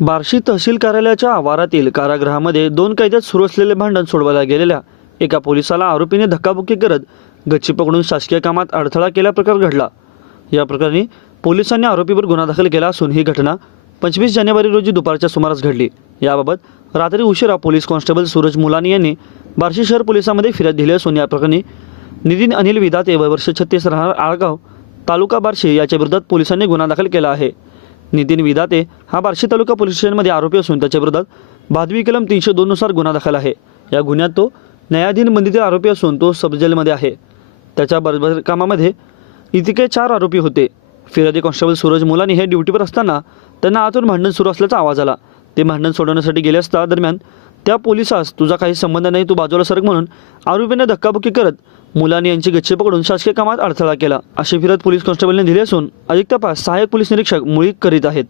बार्शी तहसील कार्यालयाच्या आवारातील कारागृहामध्ये दोन कैद्यात सुरू असलेले भांडण सोडवायला गेलेल्या एका पोलिसाला आरोपीने धक्काबुक्की करत गच्ची पकडून शासकीय कामात अडथळा केला प्रकार घडला. या प्रकरणी पोलिसांनी आरोपीवर गुन्हा दाखल केला असून ही घटना पंचवीस जानेवारी रोजी दुपारच्या सुमारास घडली. याबाबत रात्री उशिरा पोलीस कॉन्स्टेबल सूरज मुलानी यांनी बार्शी शहर पोलिसांमध्ये फिर्याद दिली असून या प्रकरणी नितीन अनिल विदाते वय वर्ष छत्तीस राहणार आळगाव तालुका बार्शी याच्या विरोधात पोलिसांनी गुन्हा दाखल केला आहे. नितीन विदाते हा बार्शी तालुका पोलीस स्टेशनमध्ये आरोपी असून त्याच्या विरोधात भादवी कलम तीनशे दोननुसार गुन्हा दाखल आहे. या गुन्ह्यात तो न्यायाधीन बंदीतील आरोपी असून तो सबजेलमध्ये आहे. त्याच्या बरोबर कामामध्ये इतके चार आरोपी होते. फिर्यादी कॉन्स्टेबल सूरज मुलानी हे ड्युटीवर असताना त्यांना आतून भांडण सुरू असल्याचा आवाज आला. ते भांडण सोडवण्यासाठी गेले असता दरम्यान त्या पोलिसास तुझा काही संबंध नाही तू बाजूला सरक म्हणून आरोपीने धक्काबुक्की करत मुलाने यांची गच्छे पकडून शासकीय कामात अडथळा केला. अशी फिरत पोलीस कॉन्स्टेबलने दिली असून अधिक तपास सहाय्यक पोलीस निरीक्षक मुळीक करीत आहेत.